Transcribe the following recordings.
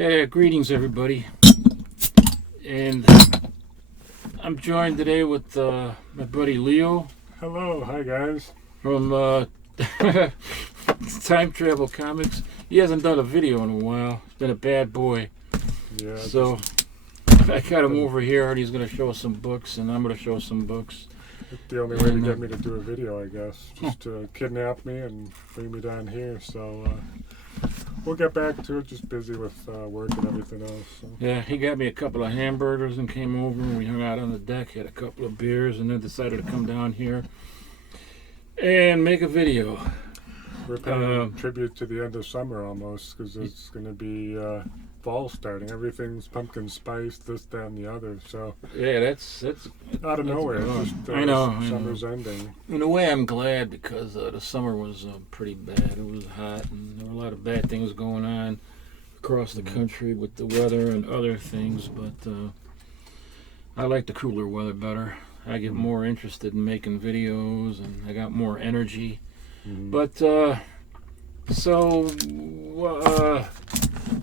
Greetings, everybody. And I'm joined today with my buddy Leo. Hello, hi guys. From Time Travel Comics. He hasn't done a video in a while. He's been a bad boy. Yeah. So I got him over here, and he's going to show us some books, and I'm going to show some books. It's the only way to get me to do a video, I guess. Just to kidnap me and bring me down here. So we'll get back to it. Just busy with work and everything else. So. Yeah, he got me a couple of hamburgers and came over, and we hung out on the deck, had a couple of beers, and then decided to come down here and make a video. We're paying tribute to the end of summer almost, because it's going to be fall starting. Everything's pumpkin spice, this, that, and the other. So yeah, that's out of nowhere. Just, I know. Summer's ending. In a way, I'm glad, because the summer was pretty bad. It was hot, and there were a lot of bad things going on across the country with the weather and other things. But I like the cooler weather better. I get more interested in making videos, and I got more energy. But so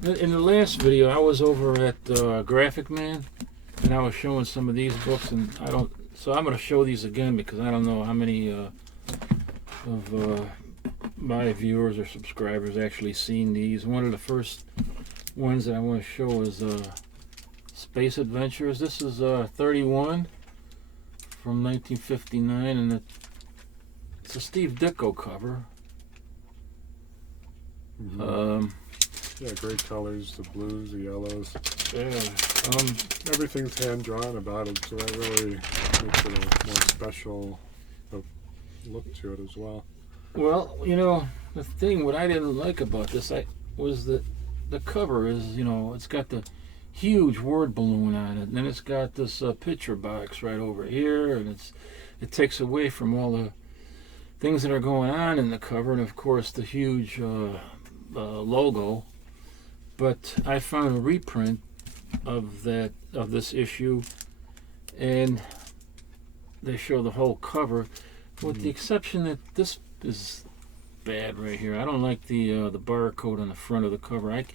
in the last video, I was over at Graphic Man, and I was showing some of these books, and so I'm going to show these again, because I don't know how many of my viewers or subscribers actually seen these. One of the first ones that I want to show is Space Adventures. This is 31 from 1959, and it's a Steve Ditko cover. Yeah, great colors, the blues, the yellows. Yeah. Everything's hand-drawn about it, so that really makes it a more special look to it as well. Well, the thing, what I didn't like about this was that the cover is, it's got the huge word balloon on it, and then it's got this picture box right over here, and it takes away from all the things that are going on in the cover, and of course the huge logo. But I found a reprint of this issue, and they show the whole cover, with the exception that this is bad right here. I don't like the barcode on the front of the cover. I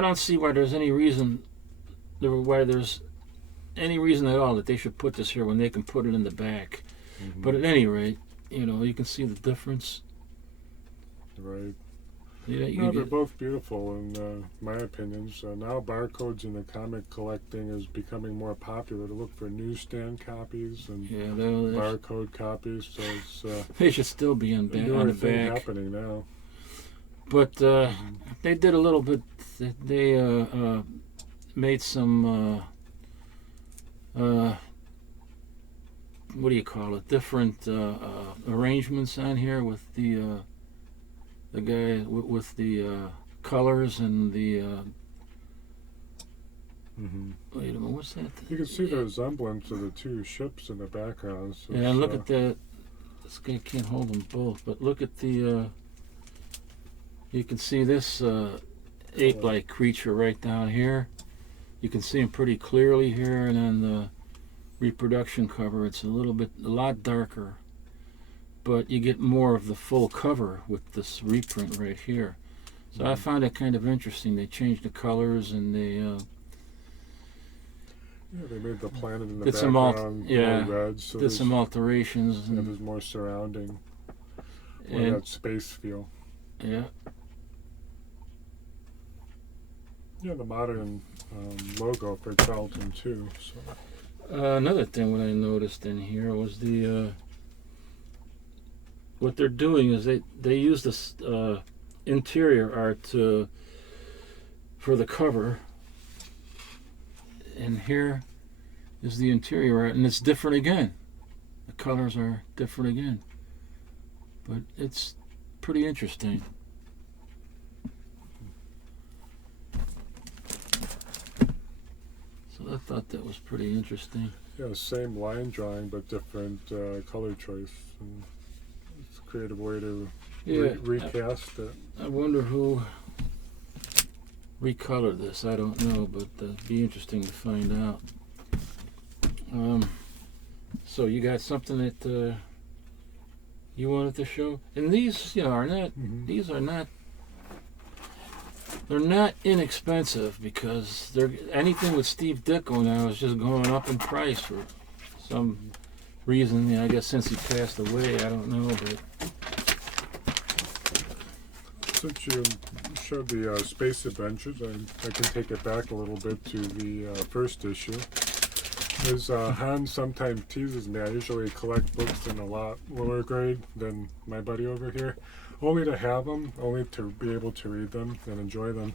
don't see why there's any reason at all that they should put this here when they can put it in the back. But at any rate, you can see the difference. Right. Yeah, they're both beautiful in my opinion. So now barcodes in the comic collecting is becoming more popular. To look for newsstand copies and barcode copies. So it's they should still be on the back. Happening now. But they did a little bit. They made some what do you call it? Different arrangements on here with the guy with the colors and the. Wait a minute, what's that? You can see the resemblance of the two ships in the background. So yeah, look at that. This guy can't hold them both, but look at the. You can see this ape-like creature right down here. You can see him pretty clearly here, and on the reproduction cover, it's a lot darker. But you get more of the full cover with this reprint right here. So I found it kind of interesting. They changed the colors, and they they made the planet in the background more red. So did some alterations. And there's more surrounding. More that space feel. Yeah. Yeah, the modern logo for Charlton too. So. Another thing what I noticed in here was the what they're doing is they use this interior art for the cover, and here is the interior art, and it's different again. The colors are different again, but it's pretty interesting. So I thought that was pretty interesting. Yeah, same line drawing but different color choice. And it's a creative way to recast it. I wonder who recolored this. I don't know, but it'd be interesting to find out. So you got something that you wanted to show? And these, are not. These are not They're not inexpensive because anything with Steve Ditko now is just going up in price for some reason. I guess since he passed away, I don't know, but since you showed the Space Adventures, I can take it back a little bit to the first issue. As Hans sometimes teases me, I usually collect books in a lot lower grade than my buddy over here, only to have them, only to be able to read them and enjoy them.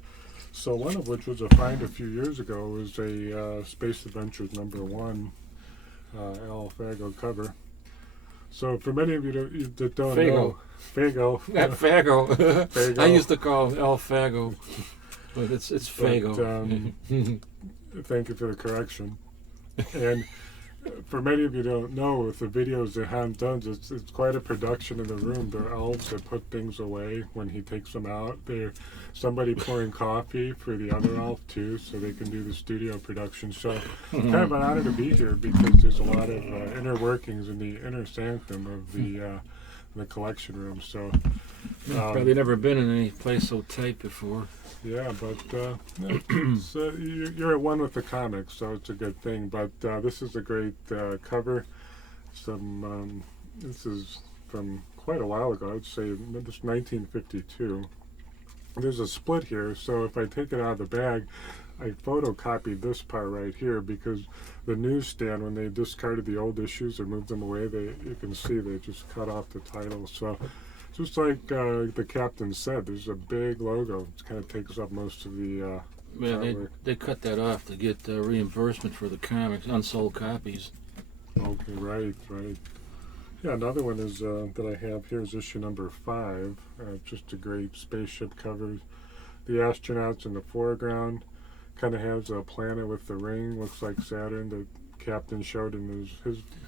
So one of which was a find a few years ago was a Space Adventures #1 Al Fago cover. So for many of you that don't know, Fago. Not Fago. Fago. I used to call him El Fago, but it's Fago. But, thank you for the correction. And for many of you don't know, with the videos that Hans does, it's quite a production in the room. There are elves that put things away when he takes them out. There's somebody pouring coffee for the other elf too, so they can do the studio production. So kind of an honor to be here because there's a lot of inner workings in the inner sanctum of the collection room. So probably never been in any place so tight before. Yeah, but so you're at one with the comics, so it's a good thing. But this is a great cover. This is from quite a while ago. I'd say this 1952. There's a split here, so if I take it out of the bag, I photocopied this part right here because the newsstand, when they discarded the old issues or moved them away, you can see they just cut off the title. So just like the captain said, there's a big logo. It kind of takes up most of the yeah, they cut that off to get reimbursement for the comics, unsold copies. Okay, right. Yeah, another one is that I have here is issue #5. Just a great spaceship cover. The astronauts in the foreground. Kind of has a planet with the ring. Looks like Saturn. The captain showed in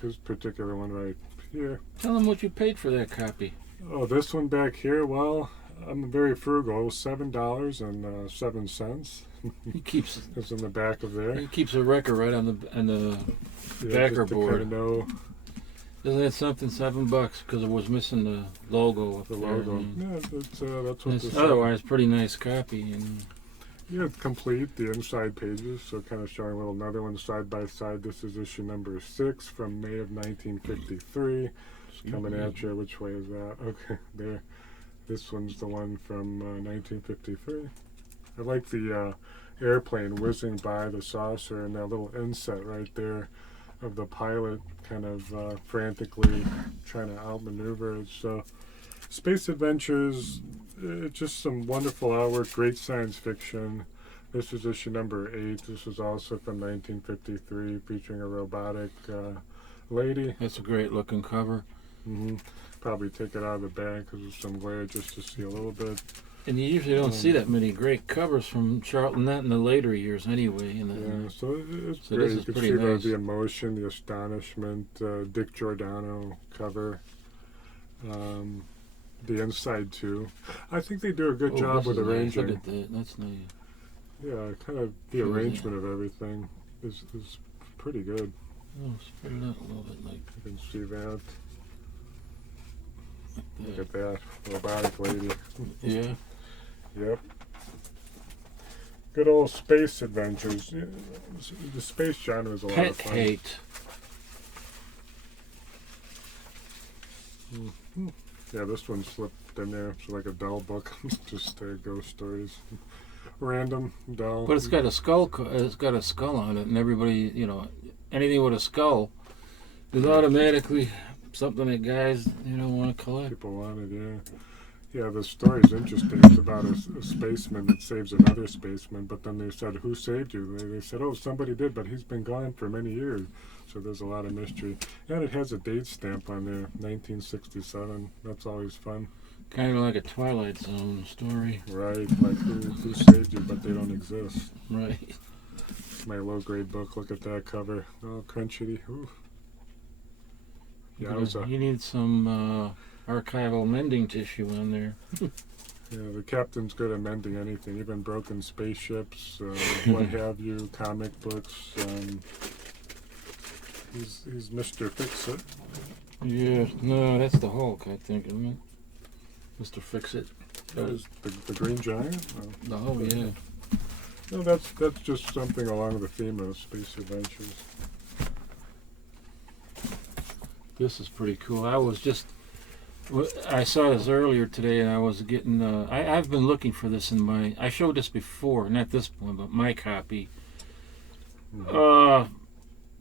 his particular one right here. Tell them what you paid for that copy. Oh, this one back here, well, I'm very frugal. It was $7.07. He keeps it's in the back of there. He keeps a record right on the backer board. Kind of know. Isn't that something? $7 because it was missing the logo. The logo. Yeah, that's what this. Otherwise, pretty nice copy. And yeah, it's complete. The inside pages, so kind of showing another one side by side. This is issue #6 from May of 1953. Coming at you. Which way is that? Okay, there. This one's the one from 1953. I like the airplane whizzing by the saucer and that little inset right there of the pilot kind of frantically trying to outmaneuver it. So, Space Adventures, just some wonderful artwork, great science fiction. This is issue #8. This is also from 1953, featuring a robotic lady. That's a great looking cover. Probably take it out of the bag because there's some glare just to see a little bit. And you usually don't see that many great covers from Charlton, not in the later years anyway. Yeah, so it's great. You can see nice. The emotion, the astonishment, Dick Giordano cover. The inside too. I think they do a good job with arranging. Nice. Look at that. That's nice. Yeah, kind of the arrangement of everything is pretty good. Oh, spread it out a little bit, like you can see that. Look at that robotic lady. Yeah. Yep. Good old Space Adventures. The space genre is a lot of fun. Hate. Yeah, this one slipped in there. It's like a dull book. Just ghost stories. Random, dull. But it's got a skull. It's got a skull on it, and everybody, anything with a skull is automatically something that guys, want to collect. People want it, yeah. Yeah, the story's interesting. It's about a spaceman that saves another spaceman, but then they said, who saved you? They said, oh, somebody did, but he's been gone for many years. So there's a lot of mystery. And it has a date stamp on there, 1967. That's always fun. Kind of like a Twilight Zone story. Right, like who saved you, but they don't exist. Right. My low-grade book, look at that cover. Oh, crunchy. Ooh. Yeah, you need some archival mending tissue on there. Yeah, the captain's good at mending anything, even broken spaceships, what have you, comic books. He's Mr. Fix-It. Yeah, no, that's the Hulk, I think, isn't it? Mr. Fix-It. That is the Green Giant? Oh, yeah. No, that's just something along the theme of space adventures. This is pretty cool. I saw this earlier today, and I was getting. I've been looking for this in my. I showed this before, not this one, but my copy.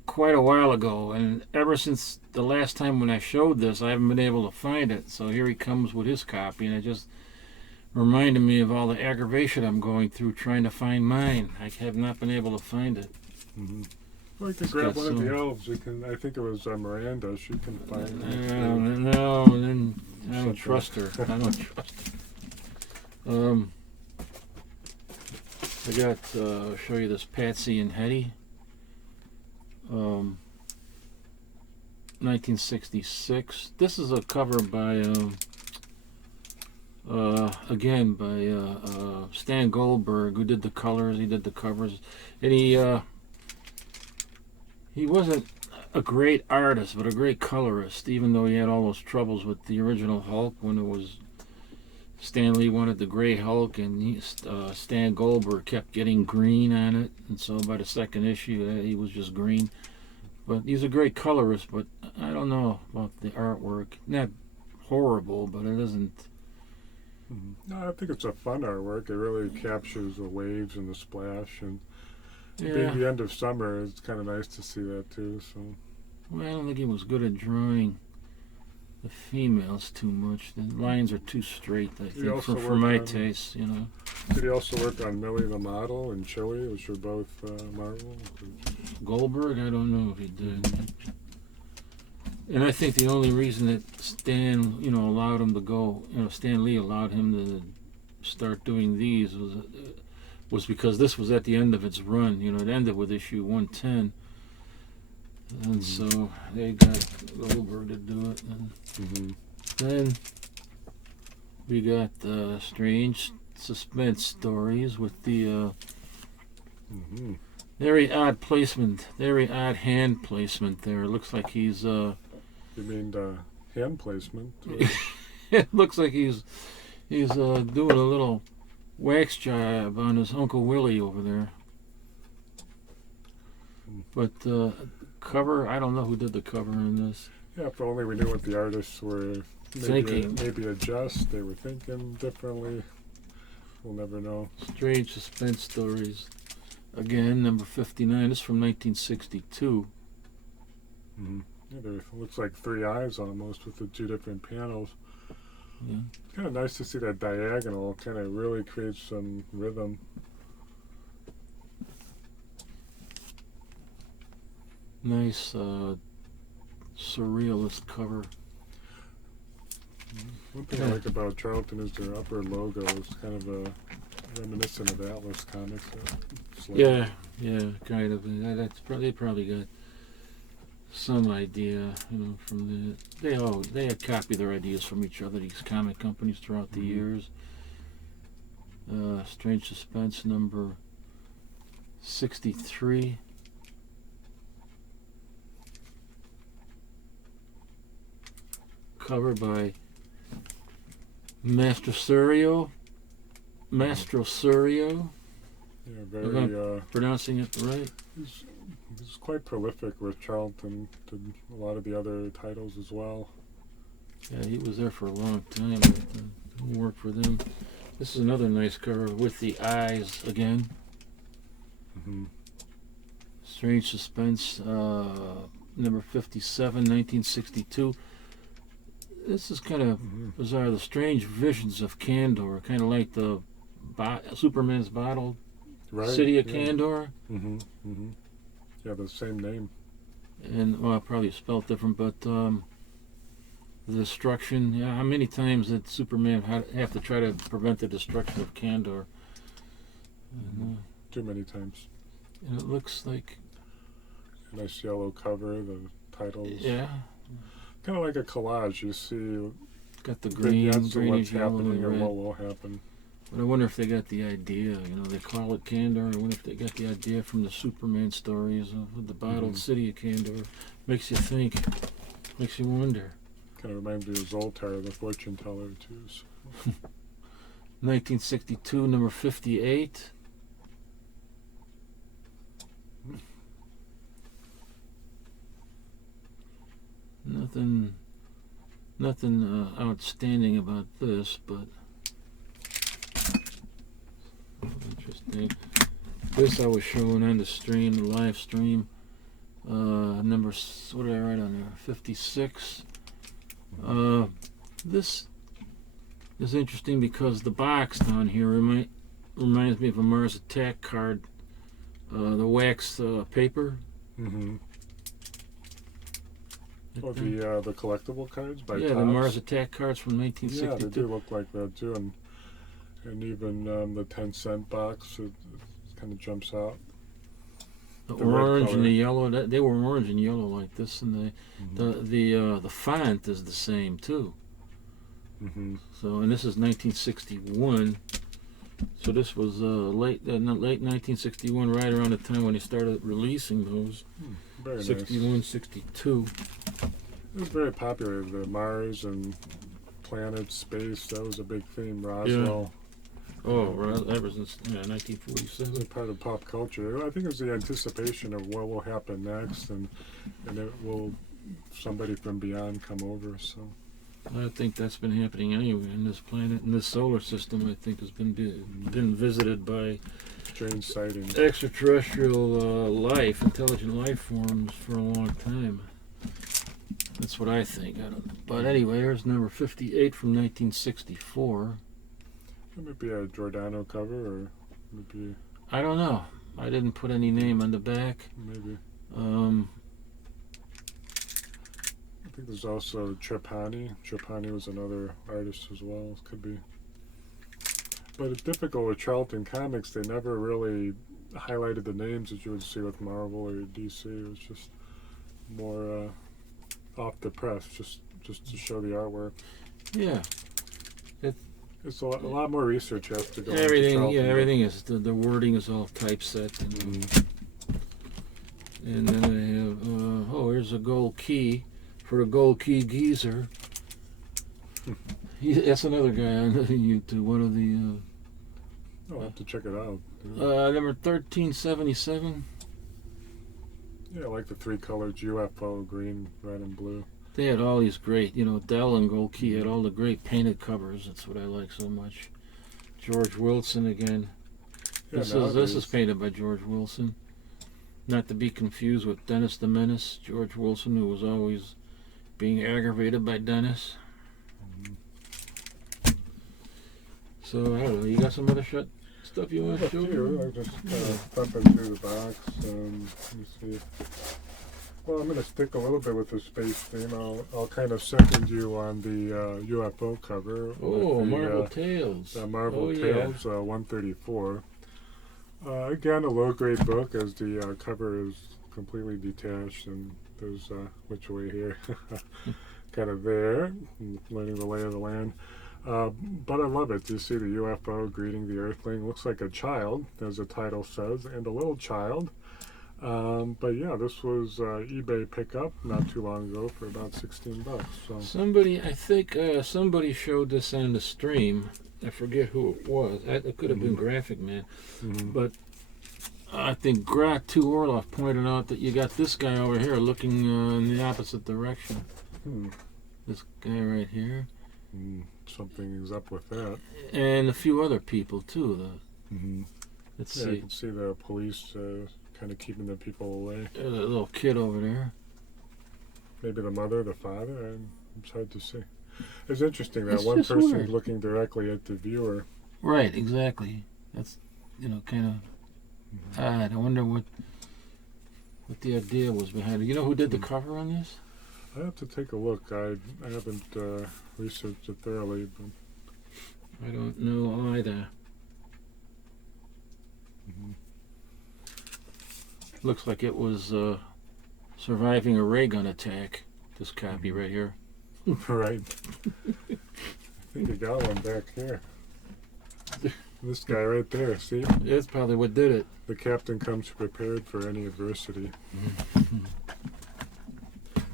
Quite a while ago, and ever since the last time when I showed this, I haven't been able to find it. So here he comes with his copy, and it just reminded me of all the aggravation I'm going through trying to find mine. I have not been able to find it. Mm-hmm. Well, you can grab one of the elves. You can. I think it was Miranda. She can find it. No, I don't trust her. I don't trust her. I got. I'll show you this Patsy and Hedy. 1966. This is a cover by again by Stan Goldberg, who did the colors. He did the covers, and he wasn't a great artist, but a great colorist. Even though he had all those troubles with the original Hulk, when it was Stan Lee wanted the gray Hulk, and Stan Goldberg kept getting green on it, and so by the second issue, he was just green. But he's a great colorist, but I don't know about the artwork. Not horrible, but it isn't. No, I think it's a fun artwork. It really captures the waves and the splash, and Yeah. being the end of summer, it's kind of nice to see that too. So. Well, I don't think he was good at drawing the females too much. The lines are too straight, I think, for my taste, you know. Did he also work on Millie the Model and Chili, which were both Marvel? Goldberg, I don't know if he did. And I think the only reason that Stan, allowed him to go, Stan Lee allowed him to start doing these was because this was at the end of its run. It ended with issue 110. And so they got Goldberg to do it. And then we got strange suspense stories with the very odd placement, very odd hand placement there. It looks like he's... You mean hand placement? It looks like he's doing a little wax job on his Uncle Willie over there. But cover, I don't know who did the cover on this. Yeah, if only we knew what the artists were thinking. Maybe adjust. They were thinking differently. We'll never know. Strange suspense stories. Again, number 59. This is from 1962. Yeah, there looks like three eyes almost with the two different panels. Yeah. It's kind of nice to see that diagonal. Kind of really creates some rhythm. Nice surrealist cover. One thing I like about Charlton is their upper logo is kind of reminiscent of Atlas Comics. Yeah, kind of. They probably got some idea, from they had copied their ideas from each other, these comic companies, throughout the years. Strange Suspense number 63. Cover by Mastro Surio. Yeah, If very. I'm pronouncing it right. He's quite prolific with Charlton. Did a lot of the other titles as well. Yeah, he was there for a long time. But, worked for them. This is another nice cover with the eyes again. Strange Suspense, number 57, 1962. This is kind of bizarre. The Strange Visions of Kandor, kind of like the Superman's bottle, Right, City of yeah. Kandor. Yeah, the same name. And, well, probably spelled different, but the destruction. Yeah, how many times did Superman have to try to prevent the destruction of Kandor? Too many times. And it looks like... A nice yellow cover, the titles. Yeah. Kind of like a collage. You see Got the green, vignettes of greenish what's yellow happening and and red. what will happen. But I wonder if they got the idea. They call it Kandor. I wonder if they got the idea from the Superman stories of the bottled City of Kandor. Makes you think. Makes you wonder. Kind of reminds me of Zoltar, the fortune teller, too. So. 1962, number 58. Nothing outstanding about this, but interesting. This I was showing on the stream, the live stream. Number, what did I write on there? 56. This is interesting because the box down here reminds me of a Mars Attack card. The wax paper. Mm-hmm. Oh, the collectible cards by yeah, Topps? The Mars Attack cards from 1962. Yeah, they do look like that too, and even the 10-cent box, it kind of jumps out. The orange and the yellow, they were orange and yellow like this, and the font is the same too. Mm-hmm. So, and this is 1961. So this was late 1961, right around the time when they started releasing those. Very 61, nice. 62. It was very popular. The Mars and planet, space, that was a big theme. Roswell. Oh, ever since 1947. It's part of pop culture. I think it's the anticipation of what will happen next, and it will somebody from beyond come over. So I think that's been happening anyway. In this planet, in this solar system, I think has been visited by strange sightings, extraterrestrial life, intelligent life forms for a long time. That's what I think. I don't know. But anyway, here's number 58 from 1964. It might be a Giordano cover, or maybe. I don't know. I didn't put any name on the back. Maybe. I think there's also Trapani. Trapani was another artist as well. Could be. But it's difficult with Charlton Comics. They never really highlighted the names that you would see with Marvel or DC. It was just more off the press, just to show the artwork. Yeah. It's a lot more research has to go Everything, into Charlton. everything is, the wording is all typeset. And then I have, here's a gold key for a gold key geezer. That's another guy on YouTube, one of the... I'll have to check it out. Number 1377. Yeah, I like the three-colored UFO, green, red, and blue. They had all these great, Dell and Gold Key had all the great painted covers. That's what I like so much. George Wilson again. Yeah, This is painted by George Wilson. Not to be confused with Dennis the Menace. George Wilson, who was always being aggravated by Dennis. So, I don't know. You got some other stuff you want to show? I'm just thumping through the box. Let me see. Well, I'm going to stick a little bit with the space theme. I'll kind of second you on the UFO cover. Oh, the, Marvel Tales. Marvel Tales, 134. Again, a low-grade book, as the cover is completely detached, and there's which way here, kind of there, learning the lay of the land. But I love it. You see the UFO greeting the Earthling. Looks like a child, as the title says, and a little child. But yeah, this was eBay pickup not too long ago for about $16. So I think somebody showed this on the stream. I forget who it was. It could have been Graphic Man, but I think Grok 2 Orloff pointed out that you got this guy over here looking in the opposite direction. This guy right here. Something is up with that. And a few other people too. Let's see. You can see the police kind of keeping the people away. There's a little kid over there. Maybe the mother, the father. It's hard to see. It's interesting that one just person weird. looking directly at the viewer. Right, exactly. That's kind of odd. I wonder what the idea was behind it. You know who did the cover on this? I have to take a look. I haven't researched it thoroughly, but I don't know either. Looks like it was surviving a ray gun attack. This copy right here. Right. I think you got one back here. This guy right there, see? That's probably what did it. The captain comes prepared for any adversity.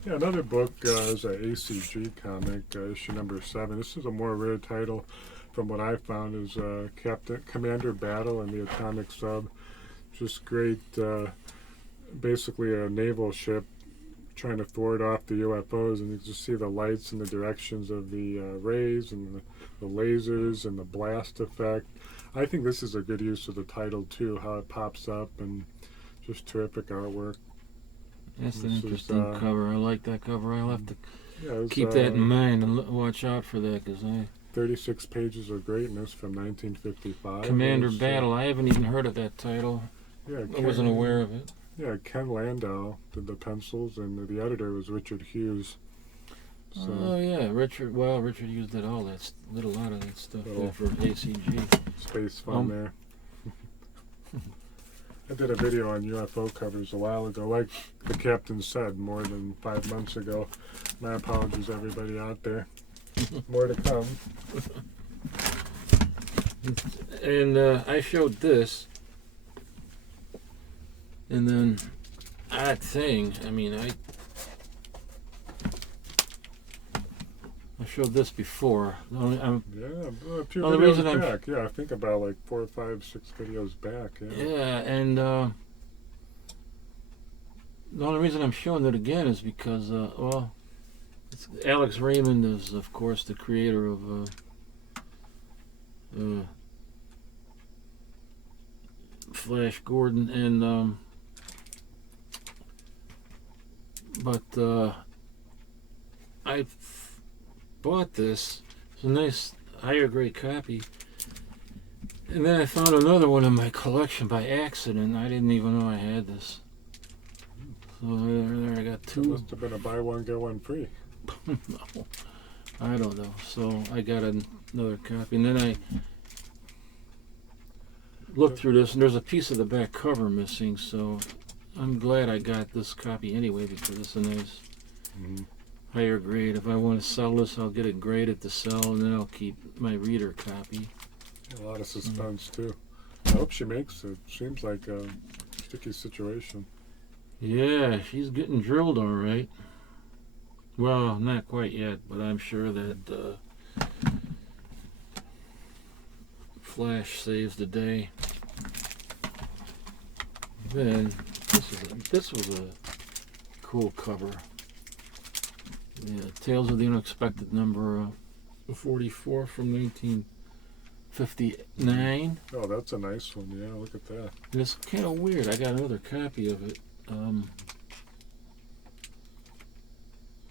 Yeah, another book is an ACG comic, issue number 7. This is a more rare title. from what I found, is Commander Battle and the Atomic Sub. Just great, basically a naval ship trying to thwart off the UFOs, and you just see the lights and the directions of the rays and the lasers and the blast effect. I think this is a good use of the title too, how it pops up, and just terrific artwork. That's an interesting cover. I like that cover. I'll have to Yeah, keep that in mind and watch out for that, because 36 pages of greatness from 1955. Commander Battle. I haven't even heard of that title. Yeah, I wasn't aware of it. Yeah, Ken Landau did the pencils, and the editor was Richard Hughes. So, Oh yeah, Richard. Well, Richard Hughes did all that, did a lot of that stuff for ACG. space fun there. I did a video on UFO covers a while ago, like the captain said, more than 5 months ago. My apologies, everybody out there. More to come. And I showed this, and then that thing. I mean, I showed this before. Yeah, a few the videos reason back. Yeah, I think about like 4, 5, 6 videos back. Yeah. Yeah, and the only reason I'm showing it again is because, well, Alex Raymond is, of course, the creator of Flash Gordon, and but I bought this. It's a nice higher grade copy, and then I found another one in my collection by accident. I didn't even know I had this. So there I got two. It must have been a buy one get one free. No, I don't know. So I got another copy, and then I looked through this, and there's a piece of the back cover missing. So I'm glad I got this copy anyway, because it's a nice higher grade. If I want to sell this, I'll get it graded to sell, and then I'll keep my reader copy. A lot of suspense too. I hope she makes it. Seems like a sticky situation. Yeah, she's getting drilled all right. Well, not quite yet, but I'm sure that Flash saves the day. Then this was a cool cover. Yeah, Tales of the Unexpected number 44 from 1959. Oh, that's a nice one. Yeah, look at that. It's kind of weird. I got another copy of it.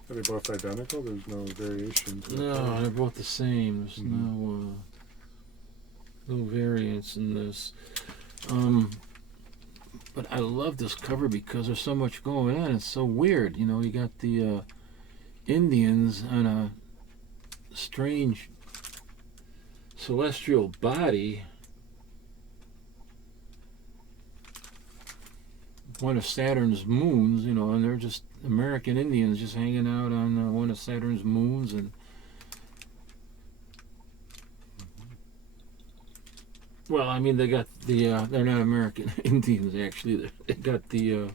Are they both identical? There's no variations. No, they're both the same. There's no variance in this. But I love this cover because there's so much going on. It's so weird. You know, you got the Indians on a strange celestial body. One of Saturn's moons, you know, and they're just American Indians just hanging out on one of Saturn's moons, and well, I mean, they got the they're not American Indians actually. They got the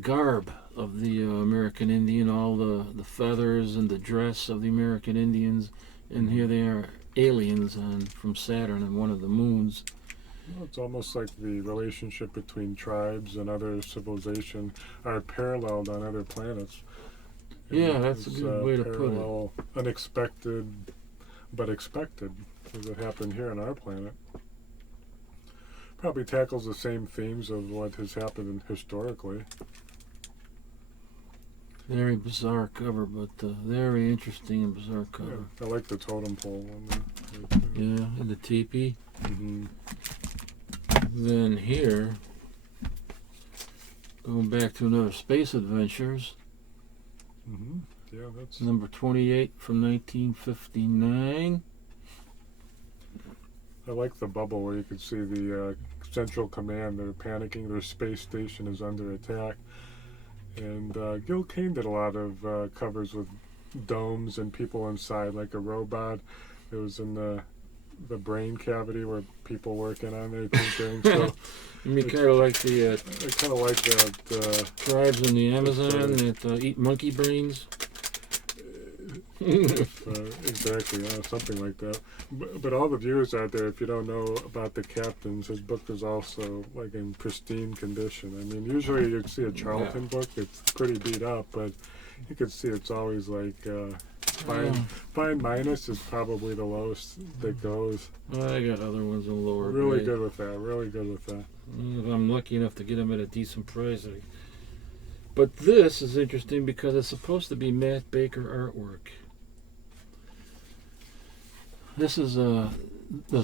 garb of the American Indian, all the feathers and the dress of the American Indians, and here they are, aliens from Saturn on one of the moons. Well, it's almost like the relationship between tribes and other civilization are paralleled on other planets. Yeah, that's a good way to put it. Unexpected, but expected, as it happened here on our planet. Probably tackles the same themes of what has happened historically. Very bizarre cover, but very interesting and bizarre cover. Yeah, I like the totem pole one. Yeah, and the teepee. Mm-hmm. Then here, going back to another Space Adventures. Mm-hmm. Yeah, that's number 28 from 1959. I like the bubble where you can see the Central Command. They're panicking. Their space station is under attack. And Gil Kane did a lot of covers with domes and people inside, like a robot. It was in the brain cavity where people working on their thinking. So you mean kind of like the I kind of like that tribes in the Amazon that eat monkey brains? Exactly, something like that. But all the viewers out there, if you don't know about the Captains, his book is also like in pristine condition. I mean, usually you'd see a Charlton book, it's pretty beat up, but you can see it's always like fine minus is probably the lowest that goes. Well, I got other ones in lower Really grade. good with that. Really good with that. If I'm lucky enough to get them at a decent price. But this is interesting because it's supposed to be Matt Baker artwork. This is the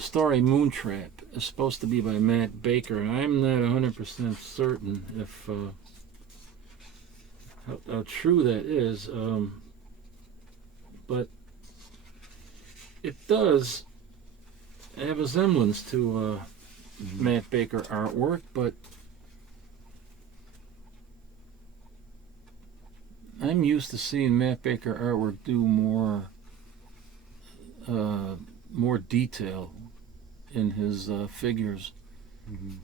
story Moontrap is supposed to be by Matt Baker, and I'm not 100% certain if how true that is. But it does have a semblance to Matt Baker artwork, but I'm used to seeing Matt Baker artwork do more detail in his figures. Mm-hmm.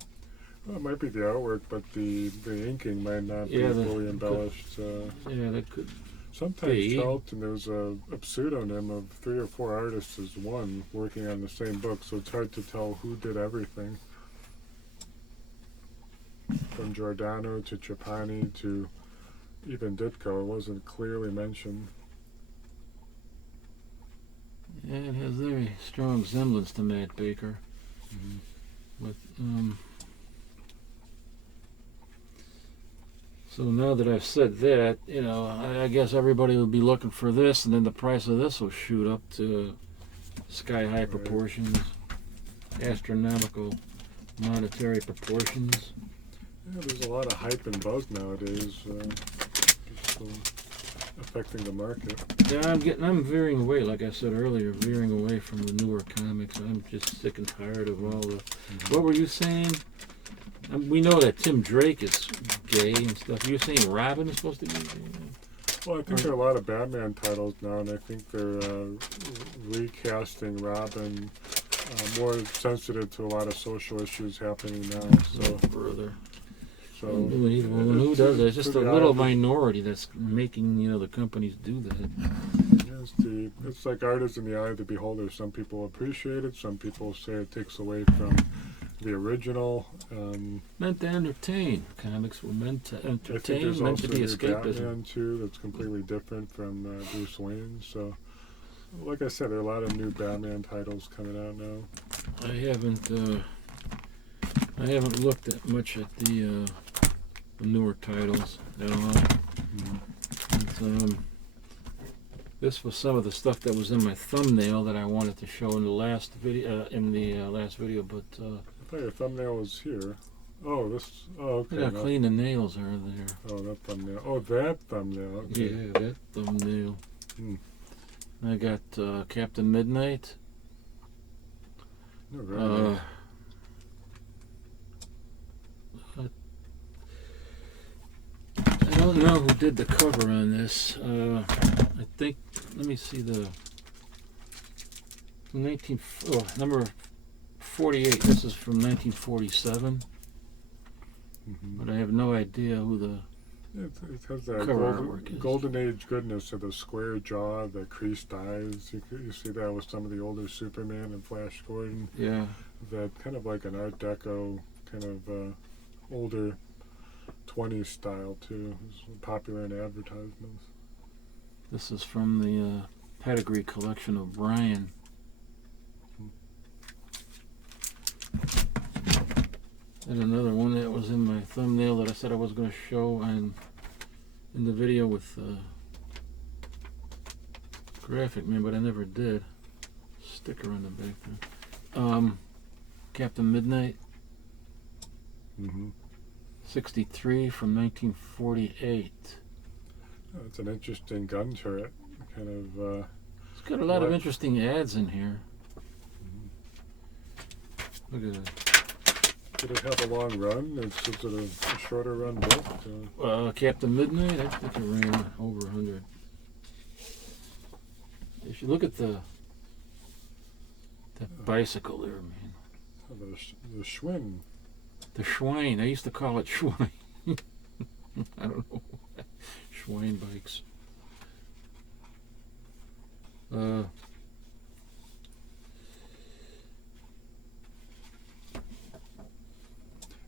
Well, it might be the artwork, but the inking might not be fully embellished. That could. Sometimes Charlton, there's a pseudonym of 3 or 4 artists as one working on the same book, so it's hard to tell who did everything. From Giordano to Trapani to even Ditko, it wasn't clearly mentioned. Yeah, it has very strong semblance to Matt Baker. Mm-hmm. But, so now that I've said that, I guess everybody will be looking for this, and then the price of this will shoot up to sky-high proportions, astronomical monetary proportions. Yeah, there's a lot of hype and buzz nowadays, affecting the market. Yeah, I'm veering away, like I said earlier, veering away from the newer comics. I'm just sick and tired of all the... Mm-hmm. What were you saying? We know that Tim Drake is gay and stuff. You're saying Robin is supposed to be gay? Well, I think there are a lot of Batman titles now, and I think they're recasting Robin, more sensitive to a lot of social issues happening now. So further. So who does that? It's just a little minority that's making the companies do that. Yes, it's like art is in the eye of the beholder. Some people appreciate it. Some people say it takes away from the original. Meant to entertain. Comics were meant to entertain. I think there's meant also to be new escapism. Batman too. That's completely different from Bruce Wayne. So, like I said, there are a lot of new Batman titles coming out now. I haven't looked at much at the newer titles at all. Mm-hmm. This was some of the stuff that was in my thumbnail that I wanted to show in the last video. But I thought your thumbnail was here. Oh, this. Oh, okay. Look how clean the nails are there. Oh, that thumbnail. Oh, that thumbnail. Okay. Yeah, that thumbnail. I got Captain Midnight. No, very nice. I don't know who did the cover on this. I think, let me see the number 48. This is from 1947. Mm-hmm. But I have no idea who the it has that golden age goodness of the square jaw, the creased eyes. You see that with some of the older Superman and Flash Gordon. Yeah. That kind of like an Art Deco kind of older 20s style too. It's popular in advertisements. This is from the Pedigree collection of Brian. And another one that was in my thumbnail that I said I was going to show in the video with Graphic Man, but I never did. Sticker on the back there. Captain Midnight. Mm-hmm. 63 from 1948. It's an interesting gun turret. Kind of. It's got a lot of interesting ads in here. Look at that. Did it have a long run? Is it a shorter run book? Captain Midnight, I think it ran over 100. If you look at that bicycle there, man. The Schwinn. The Schwein. I used to call it Schwein. I don't know. Schwein bikes.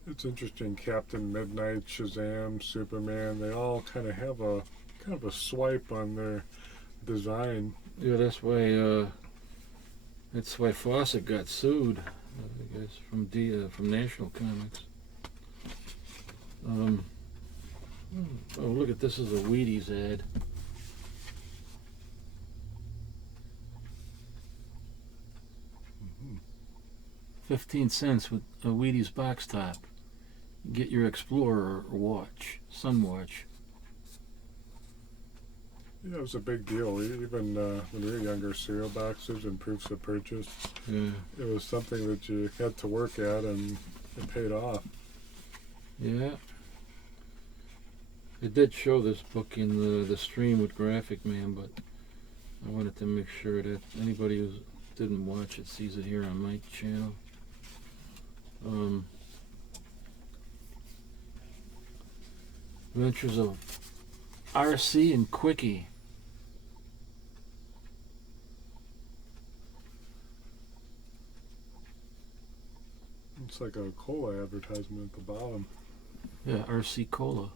It's interesting. Captain Midnight, Shazam, Superman. They all kind of have a swipe on their design. Yeah, that's why Fawcett got sued, I guess, from National Comics. Oh, look at this! Is a Wheaties ad. 15 cents with a Wheaties box top. Get your Explorer watch, Sun Watch. Yeah, it was a big deal. Even when we were younger, cereal boxes and proofs of purchase. Yeah. It was something that you had to work at, and it paid off. Yeah. It did show this book in the stream with Graphic Man, but I wanted to make sure that anybody who didn't watch it sees it here on my channel. Adventures of RC and Quickie. It's like a cola advertisement at the bottom. Yeah, RC Cola.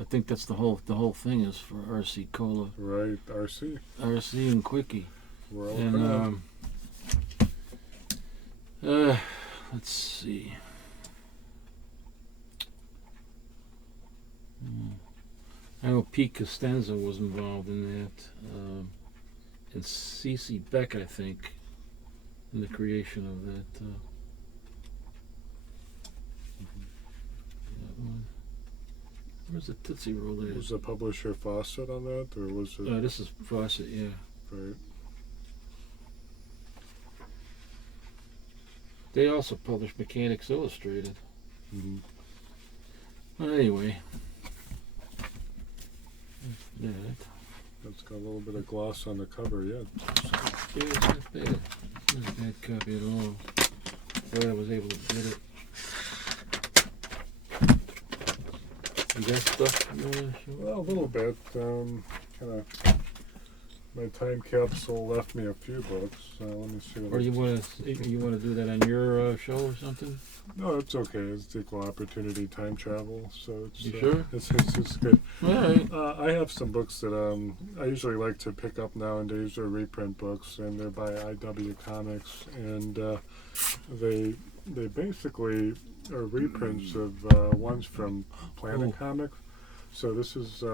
I think that's the whole thing is for RC Cola. Right, RC. RC and Quickie. We're all And let's see. I know Pete Costanza was involved in that, and Cece Beck, I think, in the creation of that. That one. Where's the Tootsie Roll at? Was the publisher Fawcett on that, or was it? This is Fawcett, yeah. Right. They also published Mechanics Illustrated. Mm-hmm. Well, anyway. That's that. It's got a little bit of gloss on the cover, yeah. Yeah, it's not bad. It's not a bad copy at all. Glad I was able to get it. You got stuff you want to show? Well, a little bit. Kind of. My time capsule left me a few books. Let me see. Or you want to do that on your show or something? No, it's okay. It's equal opportunity time travel, so it's. You sure? It's good. All right. I have some books that I usually like to pick up nowadays. They're reprint books, and they're by IW Comics, and they basically are reprints of ones from Planet Comics. So this is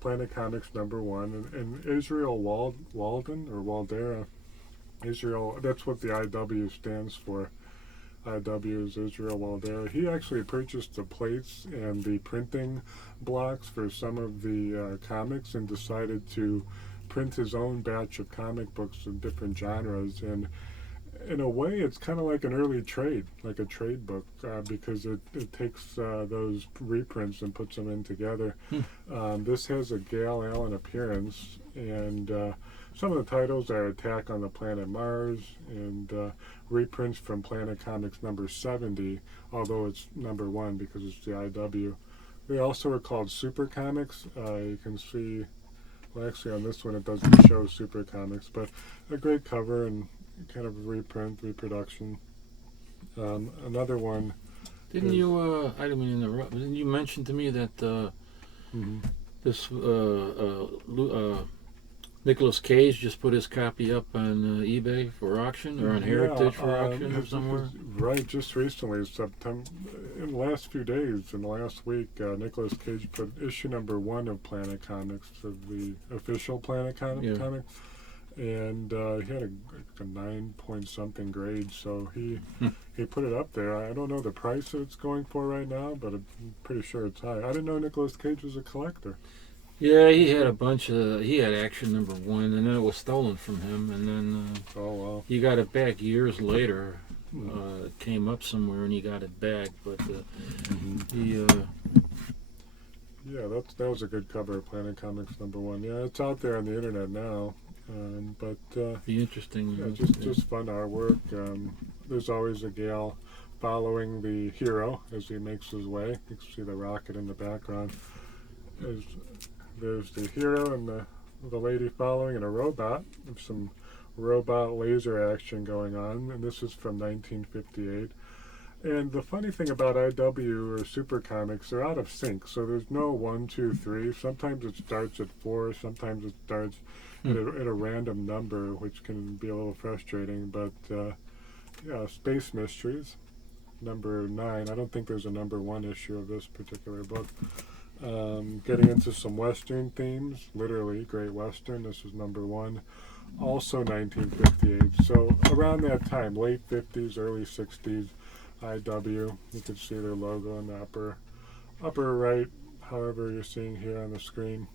Planet Comics #1, and Israel Walden or Waldera. Israel. That's what the IW stands for. IW is Israel Waldera. He actually purchased the plates and the printing blocks for some of the comics and decided to print his own batch of comic books in different genres. And in a way, it's kind of like an early trade, like a trade book, because it takes those reprints and puts them in together. This has a Gal Allen appearance, and some of the titles are Attack on the Planet Mars and reprints from Planet Comics #70, although it's #1 because it's the IW. They also are called Super Comics. You can see, well, actually on this one it doesn't show Super Comics, but a great cover and kind of reproduction. Another one. Didn't you? I didn't mean to interrupt. Didn't you mention to me that this Nicolas Cage just put his copy up on eBay for auction, or on Heritage for auction, or somewhere? Right, just recently, September, in the last few days, in the last week, Nicolas Cage put issue #1 of Planet Comics, of the official Planet Comics comic, and he had a 9-point-something grade, so he put it up there. I don't know the price that it's going for right now, but I'm pretty sure it's high. I didn't know Nicolas Cage was a collector. Yeah, he had a bunch of. He had Action #1, and then it was stolen from him, and then he got it back years later. It came up somewhere, and he got it back. But he. Yeah, that was a good cover of Planet Comics #1. Yeah, it's out there on the internet now, but be interesting. Yeah, just fun artwork. There's always a gal following the hero as he makes his way. You can see the rocket in the background. There's the hero and the with a lady following and a robot. There's some robot laser action going on, and this is from 1958. And the funny thing about IW or Super Comics, they're out of sync, so there's no 1, 2, 3. Sometimes it starts at 4, sometimes it starts at a random number, which can be a little frustrating. But yeah, Space Mysteries, number 9. I don't think there's a number 1 issue of this particular book. Getting into some Western themes, literally Great Western. This is number 1. Also 1958. So around that time, late 50s, early 60s, IW. You can see their logo in the upper right, however you're seeing here on the screen.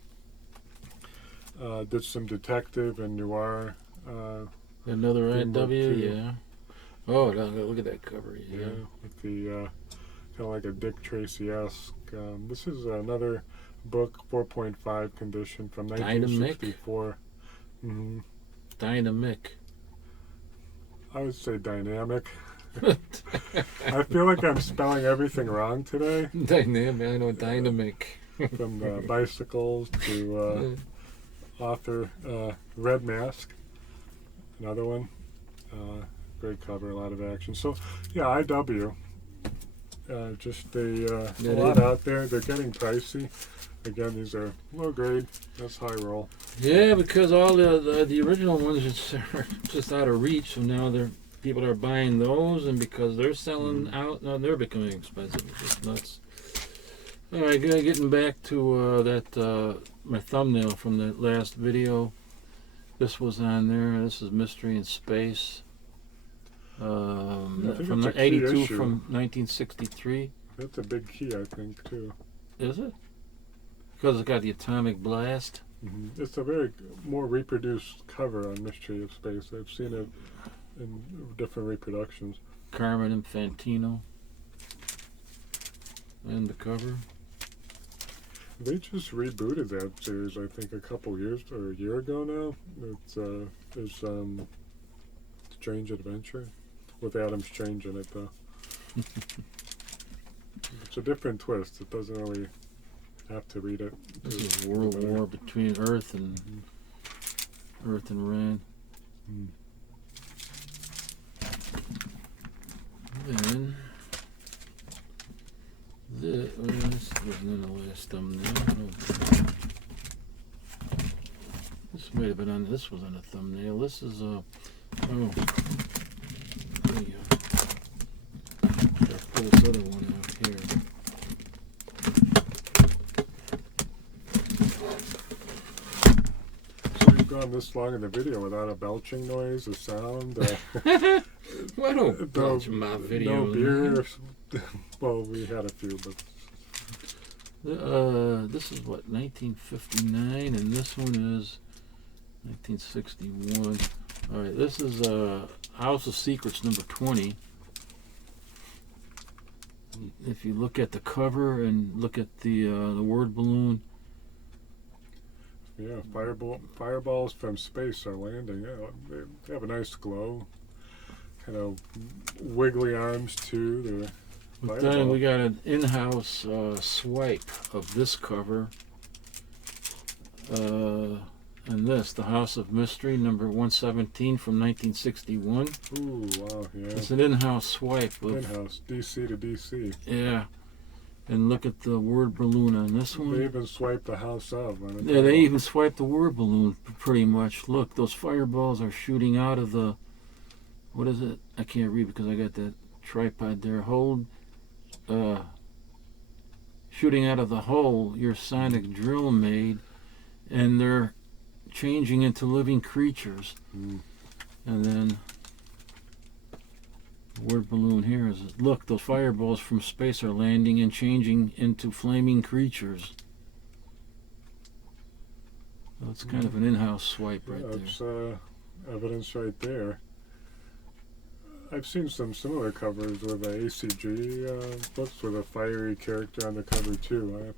Did some detective and noir. Another in book IW, 2. yeah. Oh, look at that cover. Yeah. With the kind of like a Dick Tracy-esque. This is another book, 4.5 condition from 1964. Mm-hmm. Dynamic. I would say dynamic. I feel like I'm spelling everything wrong today. Dynamic. I know dynamic. From bicycles to author Red Mask, another one. Great cover, a lot of action. So yeah, IW. Just a lot out there. They're getting pricey. Again, these are low grade. That's high roll. Yeah, because all the original ones are just out of reach, so now people are buying those, and because they're selling out, now they're becoming expensive. It's just nuts. All right, getting back to my thumbnail from the last video. This was on there. This is Mystery in Space. From the 82 from 1963. That's a big key, I think, too. Is it? Because it's got the atomic blast. Mm-hmm. It's a very more reproduced cover on Mystery of Space. I've seen it in different reproductions. Carmen Infantino. And the cover. They just rebooted that series, I think, a couple years or a year ago now. It's Strange Adventure with Adam Strange in it, though. It's a different twist. It doesn't really have to read it. This is World War between Earth and Rand. Then this wasn't in the last thumbnail. This might have been on. This was on a thumbnail. This is there you go. Gotta pull this other one out here. So you've gone this long in the video without a belching noise, a sound. Well, I don't belch in my video. No beer. Well, we had a few, but this is what, 1959, and this one is 1961. All right, this is House of Secrets number 20. If you look at the cover and look at the word balloon. Yeah, fireballs from space are landing. Yeah, they have a nice glow. Kind of wiggly arms too. But then we got an in-house swipe of this cover. And this, The House of Mystery, number 117 from 1961. Ooh, wow, yeah. It's an in-house swipe. In-house, DC to DC. Yeah. And look at the word balloon on this one. They even swiped the house of. Yeah, they even swiped the word balloon, pretty much. Look, those fireballs are shooting out of the... What is it? I can't read because I got that tripod there. Hold... shooting out of the hole your sonic drill made, and they're changing into living creatures. And then the word balloon here is, look, those fireballs from space are landing and changing into flaming creatures. So it's kind of an in-house swipe right there. That's evidence right there. I've seen some similar covers with the ACG books with a fiery character on the cover too.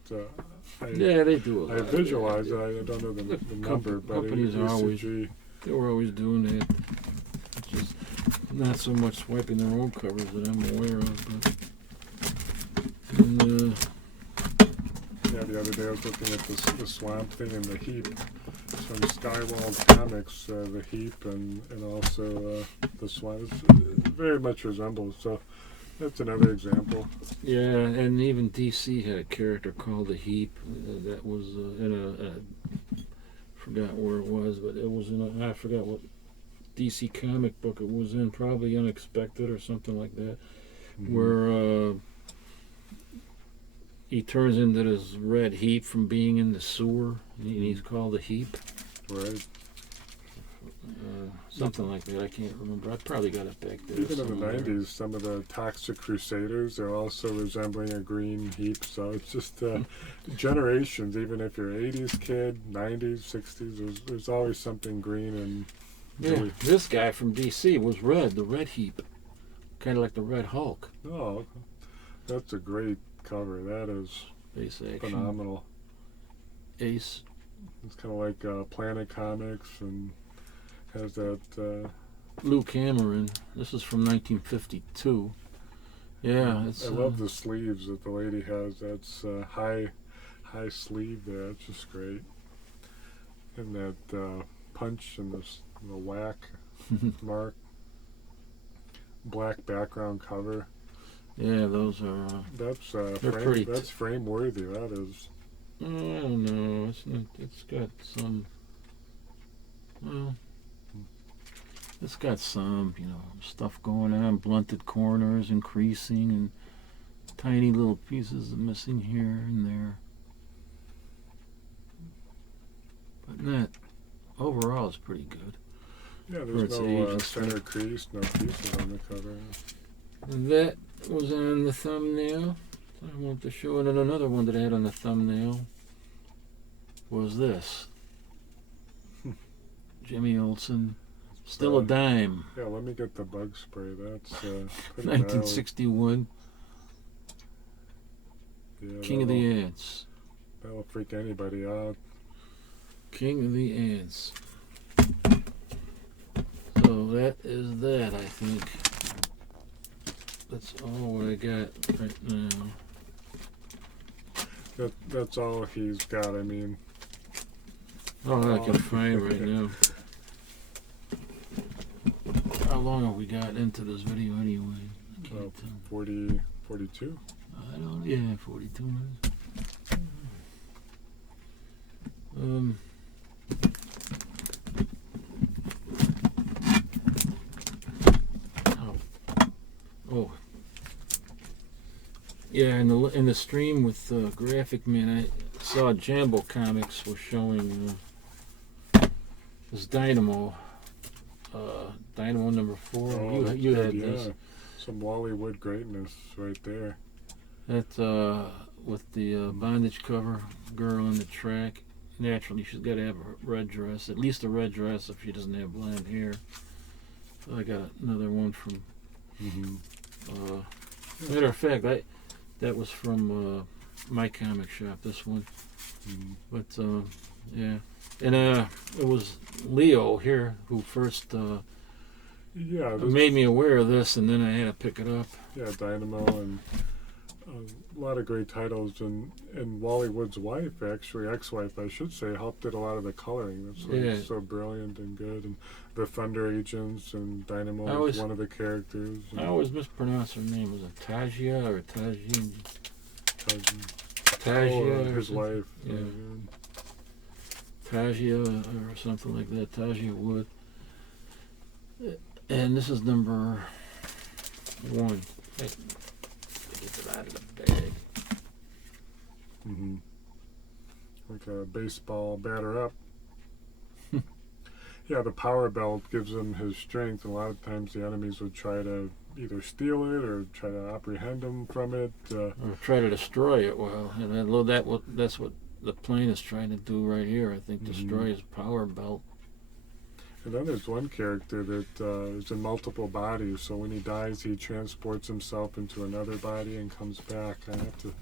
Yeah, they do a lot. I visualize it. I don't know the number, but companies are ACG. They were always doing that. It's just not so much swiping their own covers that I'm aware of. But, and, yeah, the other day I was looking at the Swamp Thing and the Heap some Skywald comics, the Heap, and also this one. It's, very much resembles. So that's another example. Yeah, and even DC had a character called the Heap that was in a forgot where it was, but it was in a, I forgot what DC comic book it was in, probably Unexpected or something like that, where he turns into this red heap from being in the sewer, and he's called the Heap. Right. Something like that. I can't remember. I probably got it back there. Even in the 90s, some of the Toxic Crusaders are also resembling a green heap. So it's just generations. Even if you're 80s kid, 90s, 60s, there's always something green and. Yeah, this guy from DC was red, the Red Heap, kind of like the Red Hulk. Oh, that's a great cover. That is Ace Action. phenomenal. Ace. It's kind of like Planet Comics and has that. Lou Cameron. This is from 1952. Yeah, it's. I love the sleeves that the lady has. That's high sleeve there. It's just great. And that punch and the whack mark. Black background cover. Yeah, those are. That's they're pretty. That's frame worthy. That is. I don't know. It's not. It's got some. Well, it's got some, stuff going on. Blunted corners, increasing, and tiny little pieces missing here and there. But that overall is pretty good. Yeah, there's no center crease, no pieces on the cover. And that was on the thumbnail. I want to show it. And another one that I had on the thumbnail was this. Jimmy Olsen, still a dime. Yeah, let me get the bug spray. That's 1961. Yeah, King of the Ants. That'll freak anybody out. King of the Ants. So that is that, I think. That's all what I got right now. That's all he's got. I mean, all I can find right now. How long have we got into this video anyway? I can't tell. 42? I don't. Yeah, 42 minutes. Oh. Yeah, in the stream with Graphic Man, I saw Jambo Comics was showing this Dynamo. Dynamo number 4. Oh, you had yeah. this. Some Wally greatness right there. That with the bondage cover, girl in the track. Naturally, she's got to have a red dress, at least a red dress if she doesn't have blonde hair. So I got another one from. Matter of fact, that was from my comic shop. This one, but yeah, and it was Leo here who first made me aware of this, and then I had to pick it up. Yeah, Dynamo and a lot of great titles, and Wally Wood's wife, actually ex-wife, I should say, helped did a lot of the coloring. That's why it's so brilliant and good. And the Thunder Agents and Dynamo was one of the characters. I always mispronounce her name. Was it Tajia or Tajin? Tajia, his wife. Yeah. Tajia or something like that. Tajia Wood. And this is number 1. Hey, get it out of the bag. Like a baseball batter up. Yeah, the power belt gives him his strength. A lot of times the enemies would try to either steal it or try to apprehend him from it. Or try to destroy it. Well, and that's what the plane is trying to do right here. I think destroy his power belt. And then there's one character that is in multiple bodies. So when he dies, he transports himself into another body and comes back. I have to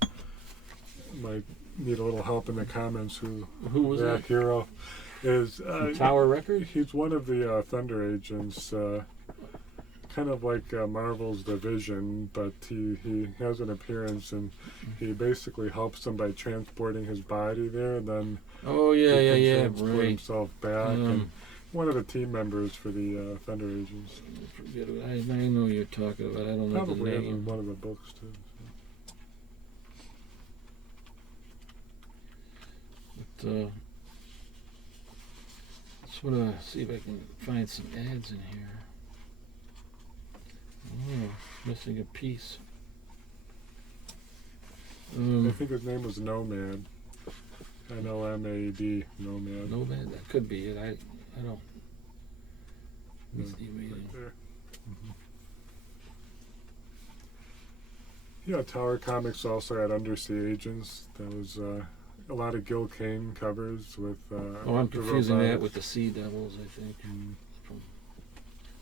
might need a little help in the comments. Who was that hero is? Tower Records? He's one of the Thunder Agents. kind of like Marvel's The Vision, but he has an appearance, and he basically helps them by transporting his body there, and then Oh he yeah, can yeah, transport right. himself back. And one of the team members for the Thunder Agents. I forget what I know you're talking about. I don't know the Probably in name. one of the books too. But sort of see if I can find some ads in here. Oh, missing a piece. I think his name was Nomad. NOMAD, Nomad. Nomad, that could be it. I don't. Yeah, Let's see, maybe. right there. Yeah, Tower Comics also had Undersea Agents. There was a lot of Gil Kane covers with. Oh, I'm the confusing that robotics. with the Sea Devils, I think. Mm.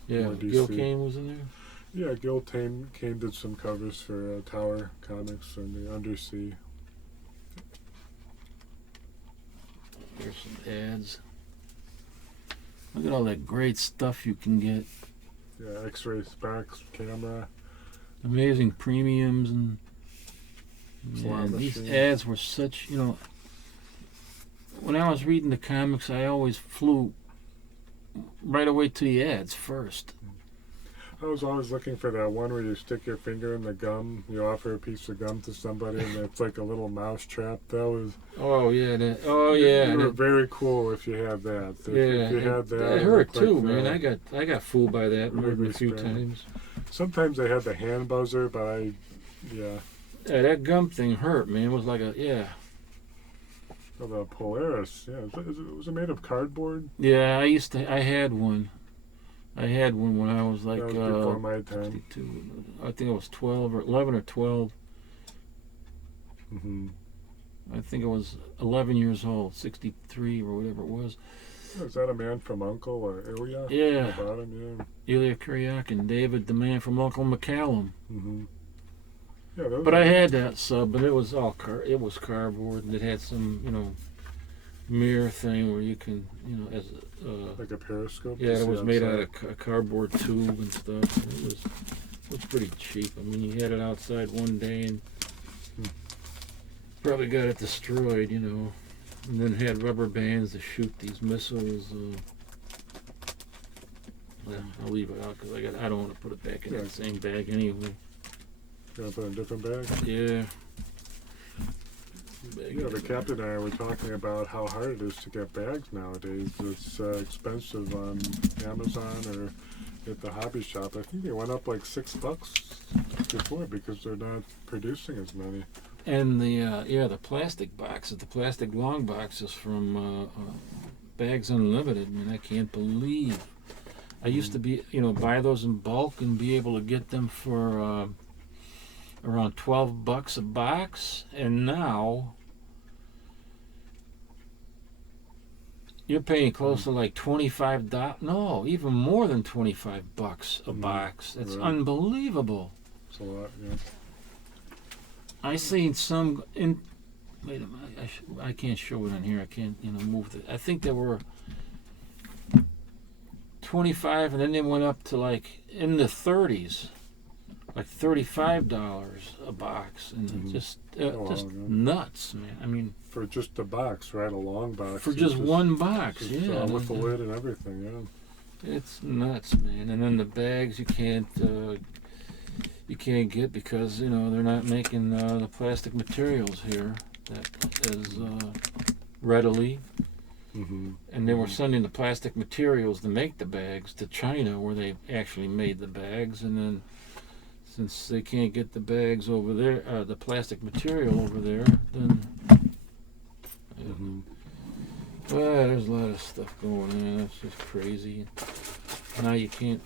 Yeah, More Gil DC. Kane was in there. Yeah, Gil Kane did some covers for Tower Comics and the Undersea. Here's some ads. Look at all that great stuff you can get. Yeah, X-ray specs, camera. Amazing premiums and Slot these machine. ads were such, when I was reading the comics, I always flew right away to the ads first. I was always looking for that one where you stick your finger in the gum, you offer a piece of gum to somebody, and it's like a little mouse trap. That was. Oh yeah, You were very cool if you had that. If you had that, it it hurt looked like too, the- man. I got fooled by that more than a few Ruby times. Sometimes they had the hand buzzer, but Yeah, that gum thing hurt, man. It was like Oh, the Polaris. Yeah, was it made of cardboard? Yeah, I had one. I had one when I was like That was before my time. 62. I think it was 12 or 11 or 12. Mm-hmm. I think it was 11 years old, 63 or whatever it was. Is that a man from Uncle or Ilya? Yeah. On the bottom, Ilya Kuryak and David, the man from Uncle McCallum. Mm-hmm. Yeah, those But I had that sub, but it was all it was cardboard, and it had some, mirror thing where you can, as like a periscope. yeah, to it see was made out outside. of a cardboard tube and stuff. It was pretty cheap. I mean, you had it outside one day and probably got it destroyed, and then had rubber bands to shoot these missiles. Well, I'll leave it out because I don't want to put it back in that same bag anyway. You want to put in a different bag? Yeah. Yeah, the captain and I were talking about how hard it is to get bags nowadays. It's expensive on Amazon or at the hobby shop. I think they went up like $6 before because they're not producing as many. And the plastic boxes, the plastic long boxes from Bags Unlimited. Man, I can't believe. I used to be, buy those in bulk and be able to get them for around $12 a box, and now you're paying close to like $25. No, even more than $25 a box. That's Right. unbelievable. It's a lot, yeah. I seen some in. Wait a minute, I can't show it on here. I can't, move it. I think there were 25, and then they went up to like in the 30s. Like $35 a box, and just wow. nuts, man. I mean, For just a box, right? A long box. for It's just one box, Just, yeah. with the lid and everything, yeah. It's nuts, man. And then the bags you can't get because they're not making the plastic materials here that is readily. Mm-hmm. And they were sending the plastic materials to make the bags to China, where they actually made the bags, and then. Since they can't get the bags over there, the plastic material over there, then well, there's a lot of stuff going on. It's just crazy. Now you can't.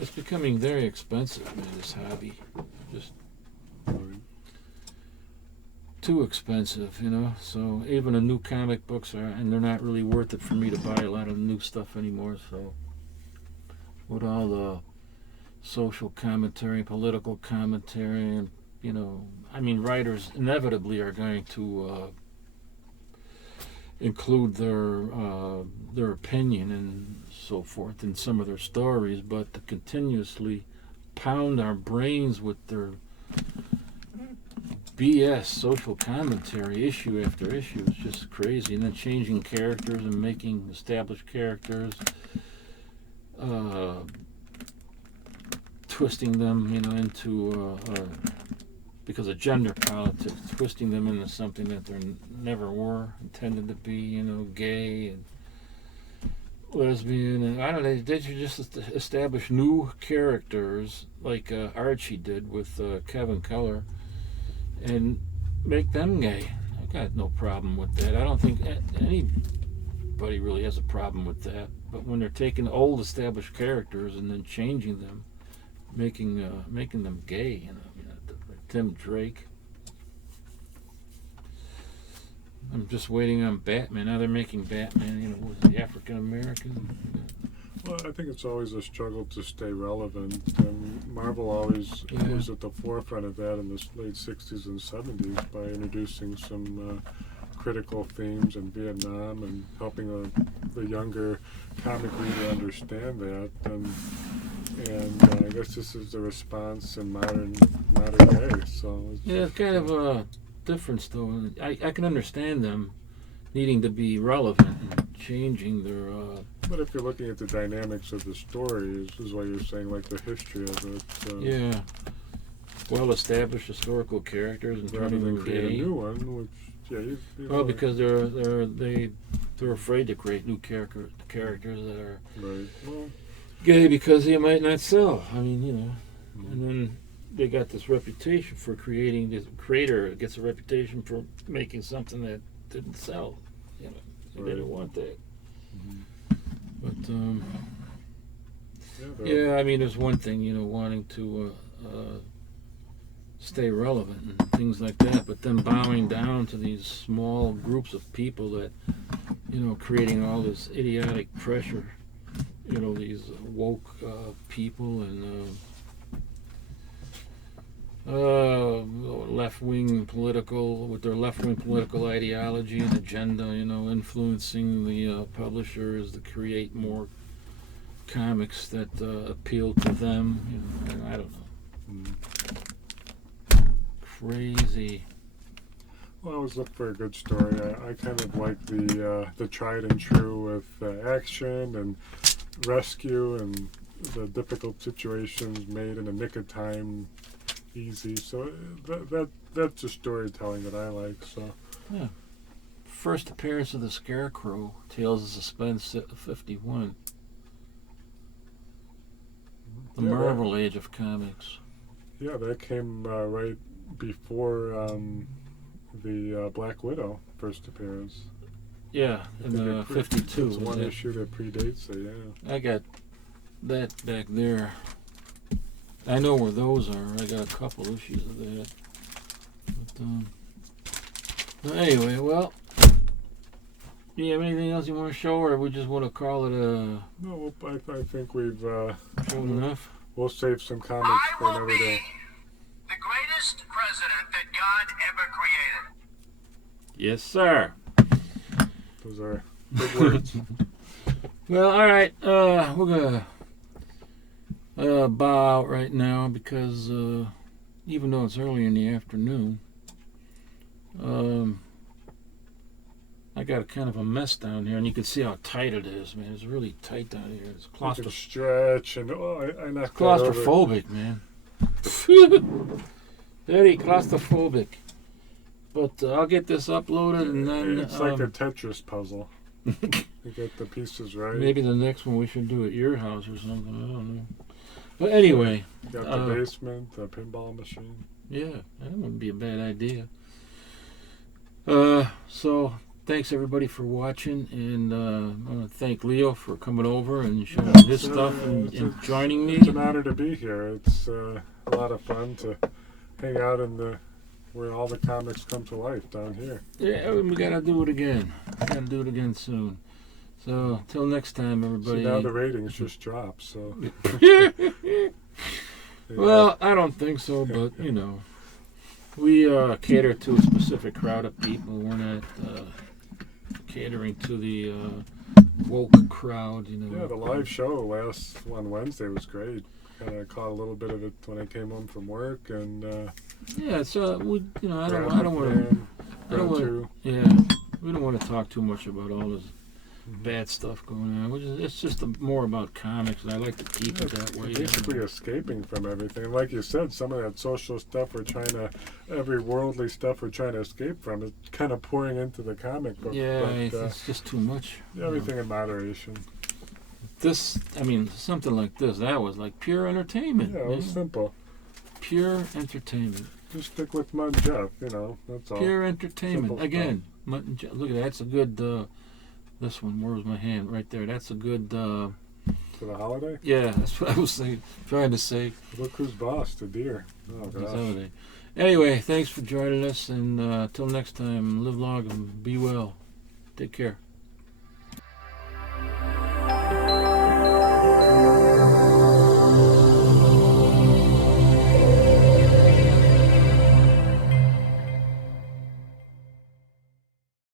It's becoming very expensive, man. This hobby, just too expensive, So even the new comic books and they're not really worth it for me to buy a lot of new stuff anymore. So with all the social commentary, political commentary, and writers inevitably are going to include their opinion and so forth in some of their stories, but to continuously pound our brains with their BS social commentary issue after issue. It's just crazy. And then changing characters and making established characters, twisting them, into because of gender politics, twisting them into something that they never were intended to be. Gay and lesbian, and I don't know. They should just establish new characters like Archie did with Kevin Keller, and make them gay. I got no problem with that. I don't think anybody really has a problem with that. But when they're taking old established characters and then changing them, making them gay, like Tim Drake. I'm just waiting on Batman. Now they're making Batman, was he African American? Well, I think it's always a struggle to stay relevant, and Marvel always was at the forefront of that in the late 60s and 70s by introducing some critical themes in Vietnam and helping the younger comic reader understand that. And I guess this is the response in modern day. So it's kind of a difference, though. I can understand them needing to be relevant and changing their. But if you're looking at the dynamics of the story, is what you're saying, like the history of it. Well-established historical characters and rather turning than them create a gay. new one, which Because they're afraid to create new characters that are right. Well, gay because they might not sell. And then they got this reputation for creating. The creator gets a reputation for making something that didn't sell. They didn't want that. Mm-hmm. But there's one thing, wanting to stay relevant and things like that, but then bowing down to these small groups of people that, creating all this idiotic pressure, these woke people and left-wing political ideology and agenda, influencing the publishers to create more comics that appeal to them. I don't know. Crazy. Well, I always look for a good story. I kind of like the tried and true with action and rescue and the difficult situations made in a nick of time easy. So that's the storytelling that I like. So first appearance of the Scarecrow, Tales of Suspense 51. The Marvel Age of Comics. Yeah, that came right before the Black Widow first appearance. Yeah, in 52. It's one issue that predates it, yeah. I got that back there. I know where those are. I got a couple issues of that. But, anyway, well, do you have anything else you want to show, or we just want to call it a... No, I think we've... shown enough? We'll save some comics for another day. The greatest president that God ever created. Yes, sir. Those are big words. Well, all right. We're gonna bow out right now because even though it's early in the afternoon, I got a kind of a mess down here, and you can see how tight it is, man. It's really tight down here. It's Stretch and I knocked claustrophobic, man. Very claustrophobic. But I'll get this uploaded, and then it's like a Tetris puzzle. You get the pieces right. Maybe the next one we should do at your house or something. I don't know. But anyway, got the basement, the pinball machine. Yeah, that wouldn't be a bad idea. So thanks everybody for watching, and I want to thank Leo for coming over and showing his stuff and joining me. It's an honor to be here. It's a lot of fun to hang out in where all the comics come to life down here. Yeah, we gotta do it again. Gotta do it again soon. So till next time, everybody. So now the ratings just dropped. So. Well, I don't think so, but we cater to a specific crowd of people. We're not catering to the woke crowd. Yeah, the live show on Wednesday was great. Kind of caught a little bit of it when I came home from work, and Yeah, so we, you know, I don't grabbed want it, to. I don't grabbed want. two. Yeah, we don't want to talk too much about all this bad stuff going on. It's just more about comics, and I like to keep it that way. Basically escaping from everything. Like you said, some of that social stuff every worldly stuff we're trying to escape from is kind of pouring into the comic book. Yeah, but, it's just too much. everything in moderation. This, I mean, something like this, that was like pure entertainment. Yeah, it was man. simple. Pure entertainment. Just stick with Mud Jeff, that's all. Pure entertainment. Simple Again, look at that. That's a good. This one. Where was my hand? Right there. That's a good. For the holiday? Yeah, that's what I was trying to say. Look who's boss, the deer. Oh, This gosh. holiday. Anyway, thanks for joining us, and till next time, live long and be well. Take care.